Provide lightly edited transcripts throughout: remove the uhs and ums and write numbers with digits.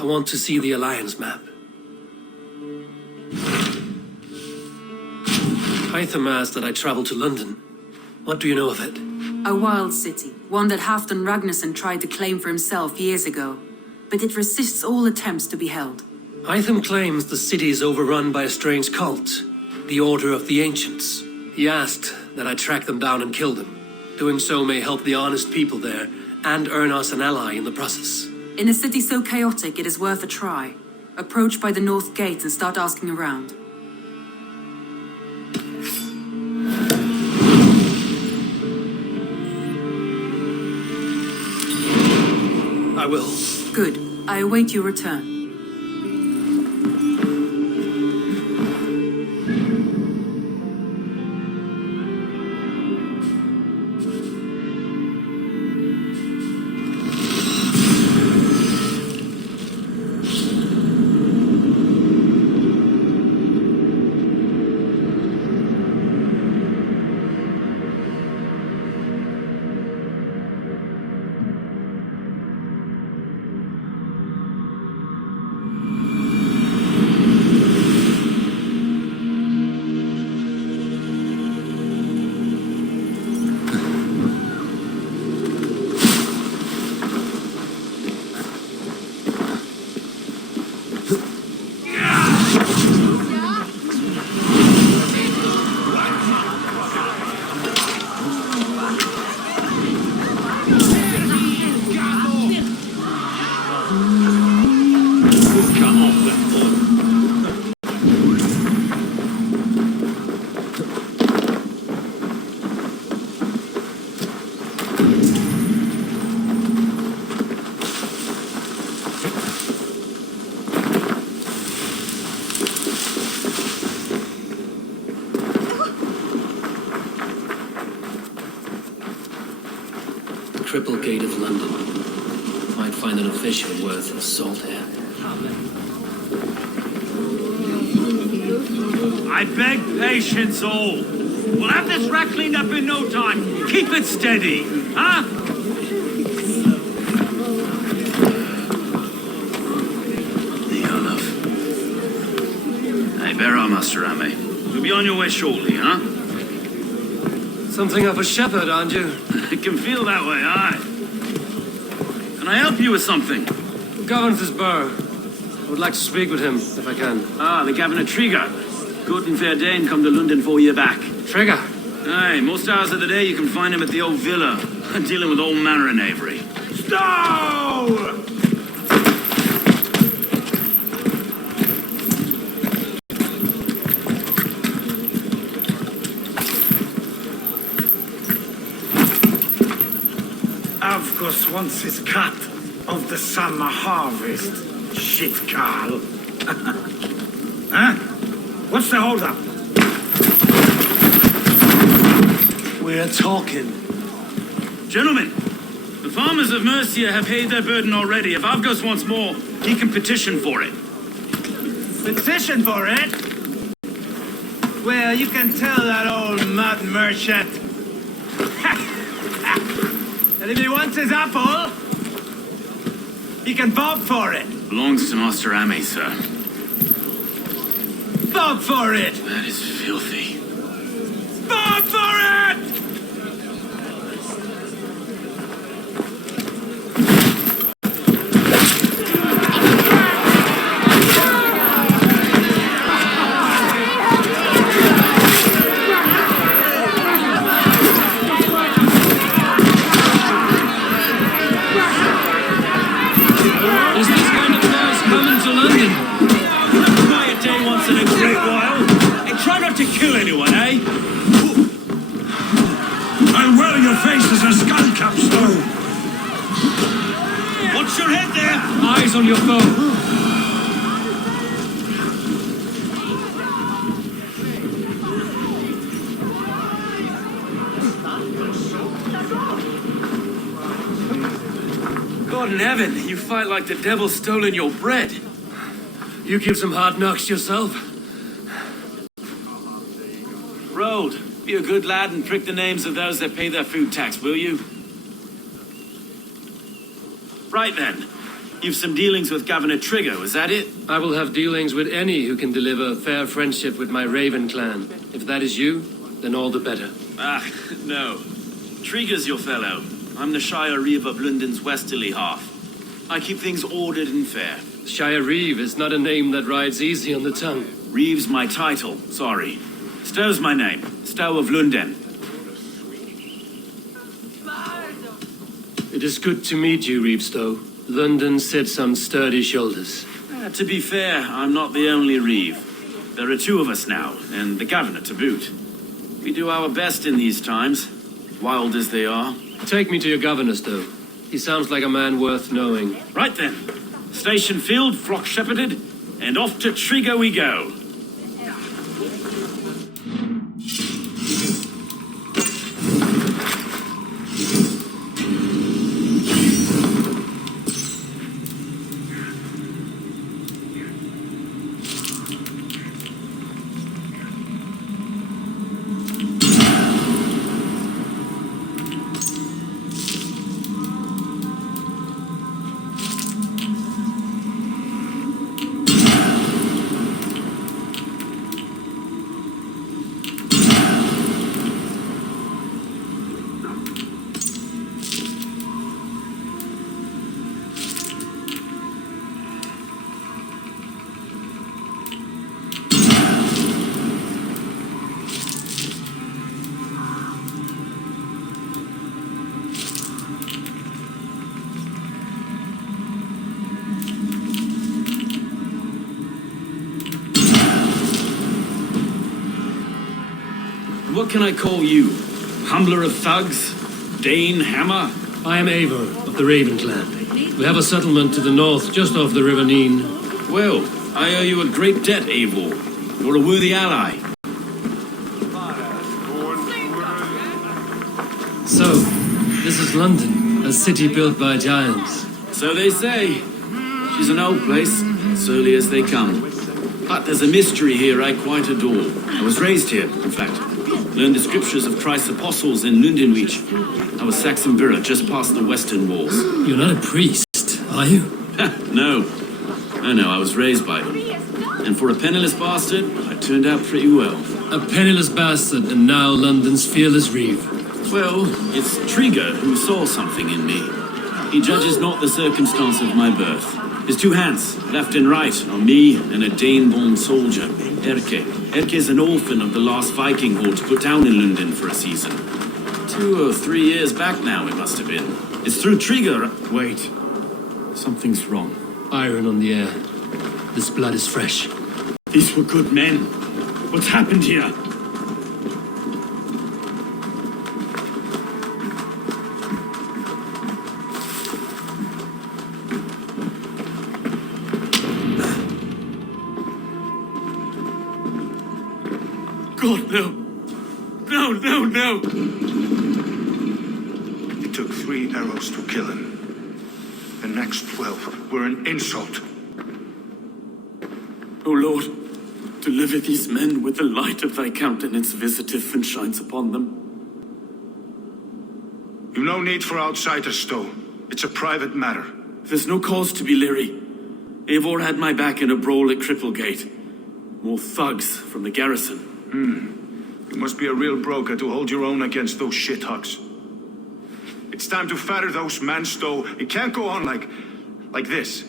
I want to see the Alliance map. Hytham asked that I travel to London. What do you know of it? A wild city, one that Halfdan Ragnarsson tried to claim for himself years ago. But it resists all attempts to be held. Hytham claims the city is overrun by a strange cult, the Order of the Ancients. He asked that I track them down and kill them. Doing so may help the honest people there, and earn us an ally in the process. In a city so chaotic, it is worth a try. Approach by the North Gate and start asking around. I will. Good. I await your return. Triple Gate of London. Might find an official worth his salt here. I beg patience all. We'll have this rat cleaned up in no time. Keep it steady, huh? Olaf. Hey, bear our Master Ame. You'll be on your way shortly, huh? Something of a shepherd, aren't you? It can feel that way, aye. Can I help you with something? Governs his burr. I would like to speak with him, if I can. Ah, the Governor Trigger. Good and fair Dane come to London for you back. Trigger? Aye, most hours of the day you can find him at the old villa, dealing with all manner of knavery. Stow! Avgos wants his cut of the summer harvest. Shit, Carl. Huh? What's the holdup? We're talking. Gentlemen, the farmers of Mercia have paid their burden already. If Avgos wants more, he can petition for it. Petition for it? Well, you can tell that old mud merchant that if he wants his apple, he can bob for it. Belongs to Master Ame, sir. Bob for it! That is filthy. Bob for it! Is this kind of noise coming to London? A quiet day once in a great while. And try not to kill anyone, eh? I'll wear your face as a skull capstone. Watch your head there! Eyes on your foe. God in heaven, you fight like the devil's stolen your bread. You give some hard knocks yourself. Road, be a good lad and prick the names of those that pay their food tax, will you? Right then. You've some dealings with Governor Trigger, is that it? I will have dealings with any who can deliver fair friendship with my Raven clan. If that is you, then all the better. Ah, no. Trigger's your fellow. I'm the Shire Reeve of London's westerly half. I keep things ordered and fair. Shire Reeve is not a name that rides easy on the tongue. Reeve's my title, sorry. Stow's my name. Stow of London. It is good to meet you, Reevestow. London sits on sturdy shoulders. To be fair, I'm not the only Reeve. There are two of us now, and the governor to boot. We do our best in these times, wild as they are. Take me to your governor, Stow. He sounds like a man worth knowing. Right then. Station filled, flock shepherded, and off to Trigger we go. What can I call you? Humbler of thugs? Dane Hammer? I am Eivor of the Raven clan. We have a settlement to the north, just off the River Neen. Well, I owe you a great debt, Eivor. You're a worthy ally. So, this is London, a city built by giants. So they say. She's an old place, surly as they come. But there's a mystery here I quite adore. I was raised here, in fact. Learned the scriptures of Christ's apostles in Lundenreach. I was Saxon Borough, just past the western walls. You're not a priest, are you? No. No, I was raised by them. And for a penniless bastard, I turned out pretty well. A penniless bastard, and now London's fearless Reeve. Well, it's Trigger who saw something in me. He judges not the circumstance of my birth. His two hands, left and right, on me and a Dane-born soldier, Erke. Erke's an orphan of the last Viking horde put down in London for a season. 2 or 3 years back now, it must have been. It's through Trigger. Wait. Something's wrong. Iron on the air. This blood is fresh. These were good men. What's happened here? God, no. No. It took 3 arrows to kill him. The next 12 were an insult. O Lord, deliver these men with the light of thy countenance visiteth and shines upon them. You've no need for outsiders, Stow. It's a private matter. There's no cause to be leery. Eivor had my back in a brawl at Cripplegate. More thugs from the garrison. You must be a real broker to hold your own against those shithugs. It's time to fetter those men, Stow. It can't go on like this.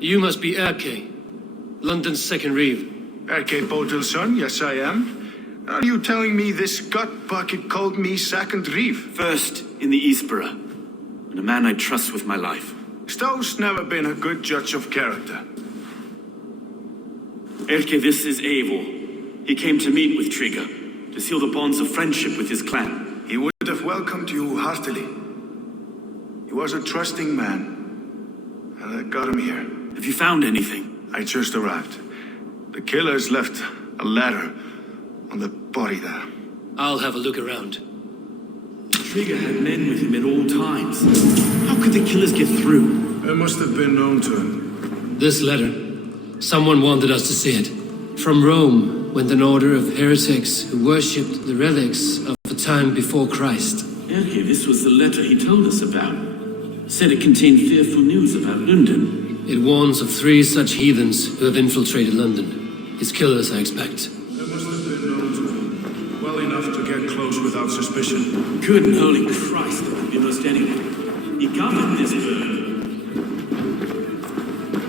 You must be Erke, London's second Reeve. Erke Bodil's son, yes I am. Are you telling me this gut bucket called me second Reeve? First in the Eastborough, and a man I trust with my life. Stow's never been a good judge of character. Erke, this is Eivor. He came to meet with Trigger, to seal the bonds of friendship with his clan. He would have welcomed you heartily. He was a trusting man. And I got him here. Have you found anything? I just arrived. The killers left a letter on the body there. I'll have a look around. Trigger had men with him at all times. How could the killers get through? It must have been known to him. This letter. Someone wanted us to see it. From Rome went an order of heretics who worshipped the relics of a time before Christ. Erke, this was the letter he told us about. Said it contained fearful news about London. It warns of 3 such heathens who have infiltrated London. His killers, I expect. There must have been known to him. Well enough to get close without suspicion. Good and holy Christ, that could be most anyone. He covered this bird.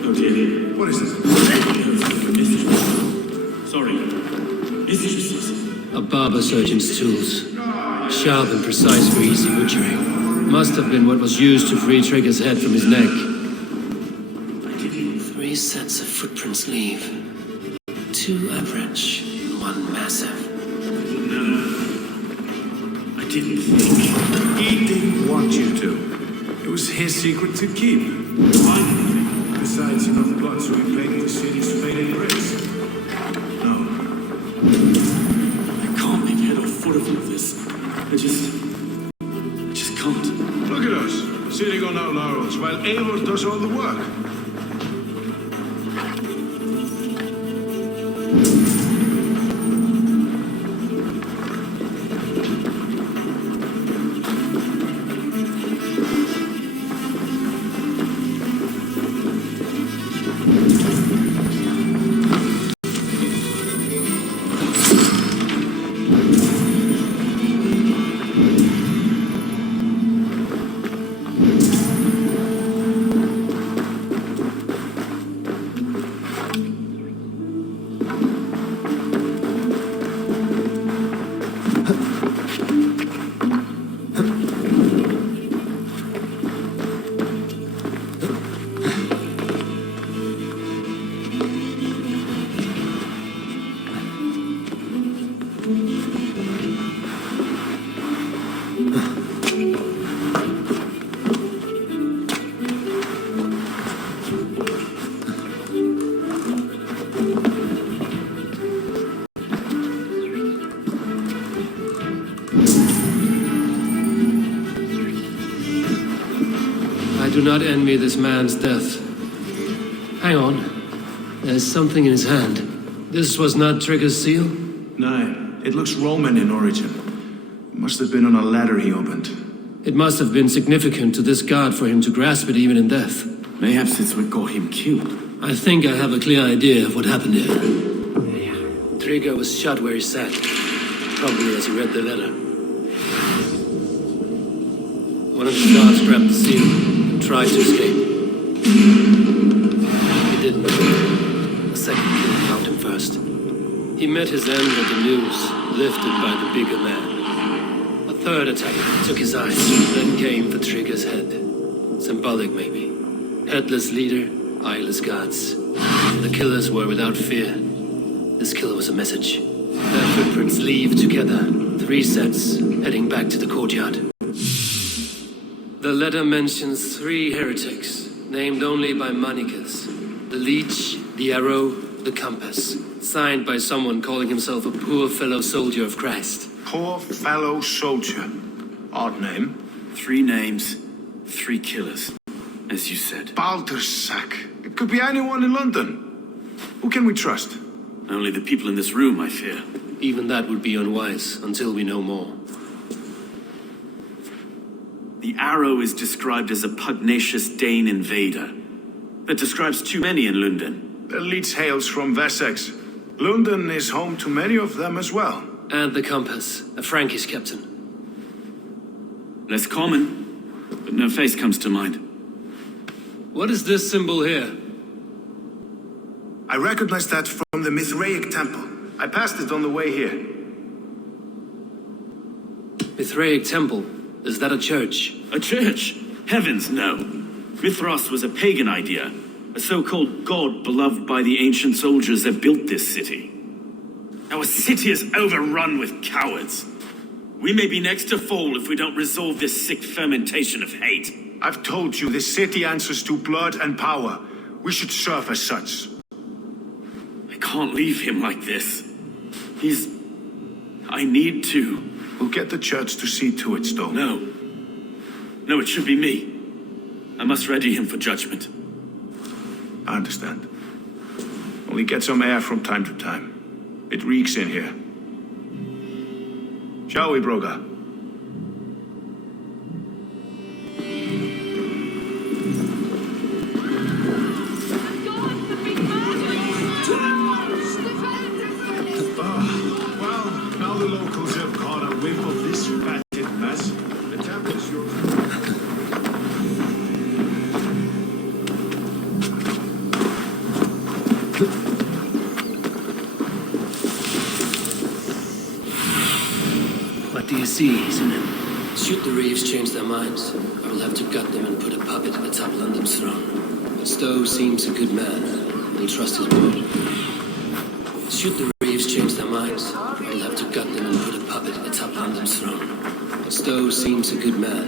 Oh dear. What is it? Sorry. Mistresses. A barber surgeon's tools. Sharp and precise for easy butchery. Must have been what was used to free Trigger's head from his neck. 3 sets of footprints leave. 2 average, 1 massive. No. I didn't think. He didn't want you to. It was his secret to keep. Besides, enough blood so he paid the city's fading grace. No. I can't make head or foot of all this. I just can't. Look at us, sitting on our laurels while Eivor does all the work. I do not envy this man's death. Hang on. There's something in his hand. This was not Trigger's seal? No, it looks Roman in origin. Must have been on a ladder he opened. It must have been significant to this god for him to grasp it even in death. Mayhaps it's what got him killed. I think I have a clear idea of what happened here. Trigger was shot where he sat. Probably as he read the letter. One of the guards grabbed the seal and tried to escape. He didn't. A second killer found him first. He met his end at the news, lifted by the bigger man. A third attacker took his eyes, then came for Trigger's head. Symbolic, maybe. Headless leader, eyeless guards. The killers were without fear. This killer was a message. Their footprints leave together. 3 sets, heading back to the courtyard. The letter mentions 3 heretics, named only by monikers. The Leech, the Arrow, the Compass. Signed by someone calling himself a poor fellow soldier of Christ. Poor fellow soldier. Odd name. 3 names, 3 killers. As you said. Baldersack. It could be anyone in London. Who can we trust? Only the people in this room, I fear. Even that would be unwise until we know more. The Arrow is described as a pugnacious Dane invader. That describes too many in London. The Leech hails from Wessex. London is home to many of them as well. And the Compass, a Frankish captain. Less common, but no face comes to mind. What is this symbol here? I recognize that from the Mithraic temple. I passed it on the way here. Mithraic temple? Is that a church? A church? Heavens, no. Mithras was a pagan idea. A so-called god beloved by the ancient soldiers that built this city. Our city is overrun with cowards. We may be next to fall if we don't resolve this sick fermentation of hate. I've told you, this city answers to blood and power. We should serve as such. I can't leave him like this. I need to. We'll get the church to see to it, Stone. No. No, it should be me. I must ready him for judgment. I understand. Only get some air from time to time. It reeks in here. Shall we, Broga? whip of this fatted mess. The temple is yours. What do you see, Sinin? Should the Reeves change their minds, I will have to gut them and put a puppet atop London's throne. But Stowe seems a good man. We'll trust his word. Should the Reeves change their minds, I will have to gut them and put a puppet atop London's throne. But Stowe seems a good man.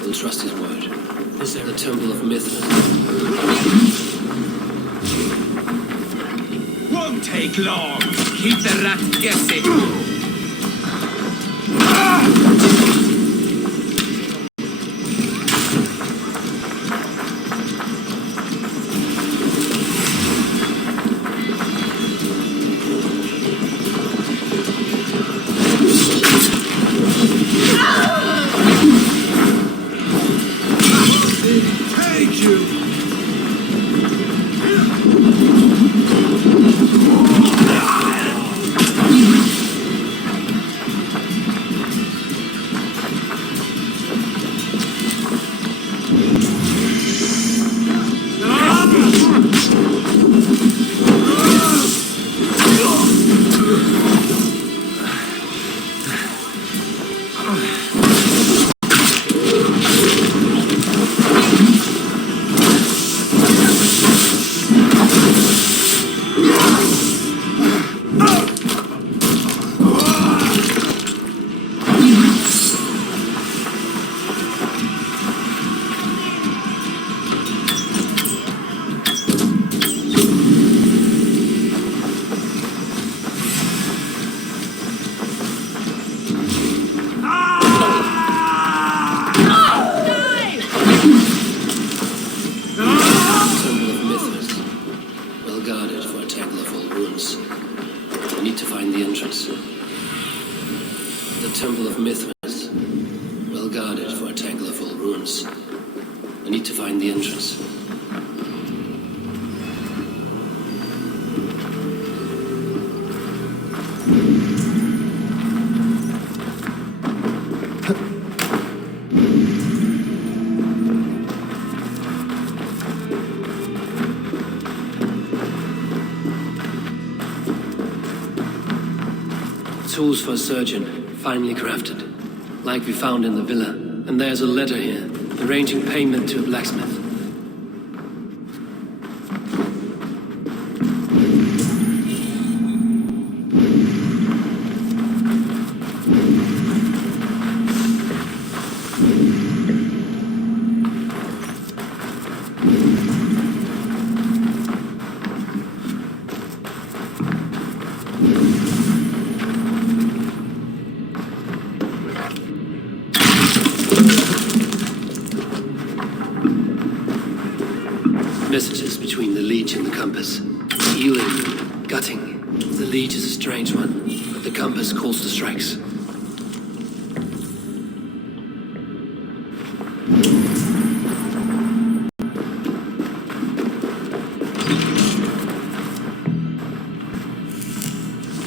We'll trust his word. Is there the Temple of Mithras? Won't take long. Keep the rat guessing. Thank you! The Temple of Mithras. Well guarded for a tangle of old ruins. I need to find the entrance. Tools for a surgeon, finely crafted. Like we found in the villa. And there's a letter here, arranging payment to a blacksmith. Messages between the leech and the compass. Healing, gutting. The leech is a strange one, but the compass calls to strikes.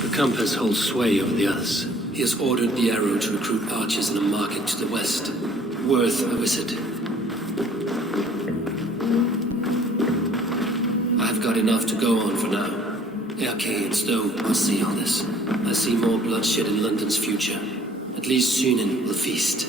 The compass holds sway over the others. He has ordered the arrow to recruit archers in a market to the west. Worth a visit. Got enough to go on for now. Okay, and Stowe, I'll see all this. I see more bloodshed in London's future. At least Sunan will feast.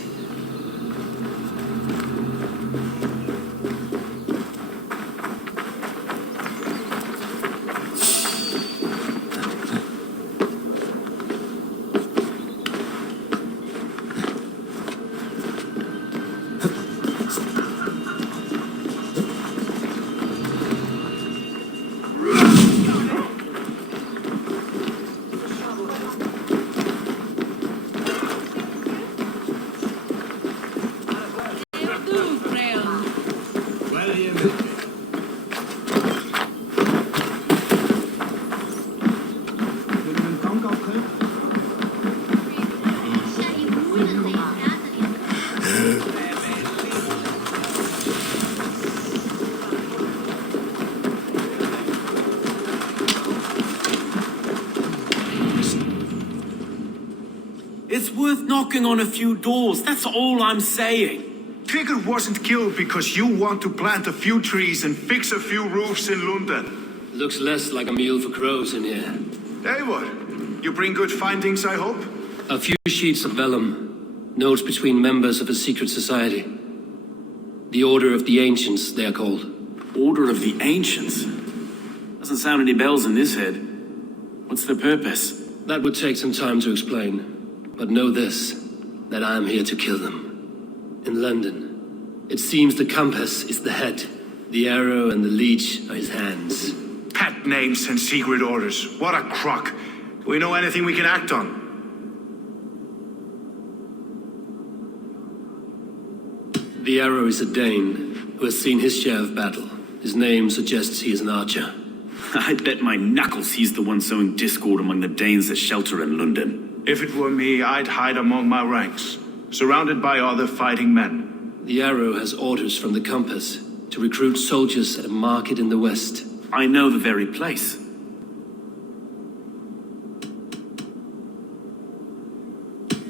It's worth knocking on a few doors, that's all I'm saying. Tigger wasn't killed because you want to plant a few trees and fix a few roofs in London. Looks less like a meal for crows in here. Hey, what? You bring good findings, I hope? A few sheets of vellum. Notes between members of a secret society. The Order of the Ancients, they are called. Order of the Ancients? Doesn't sound any bells in this head. What's the purpose? That would take some time to explain. But know this, that I am here to kill them. In London, it seems the compass is the head. The arrow and the leech are his hands. Pet names and secret orders. What a crock. Do we know anything we can act on? The arrow is a Dane who has seen his share of battle. His name suggests he is an archer. I bet my knuckles he's the one sowing discord among the Danes that shelter in London. If it were me, I'd hide among my ranks, surrounded by other fighting men. The arrow has orders from the compass to recruit soldiers at a market in the west. I know the very place.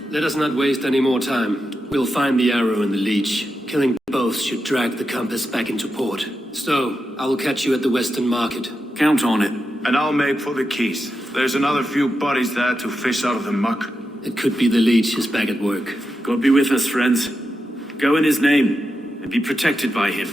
Let us not waste any more time. We'll find the arrow and the leech. Killing both should drag the compass back into port. So, I will catch you at the western market. Count on it. And I'll make for the keys. There's another few bodies there to fish out of the muck. It could be the leech is back at work. God be with us, friends. Go in his name, and be protected by him.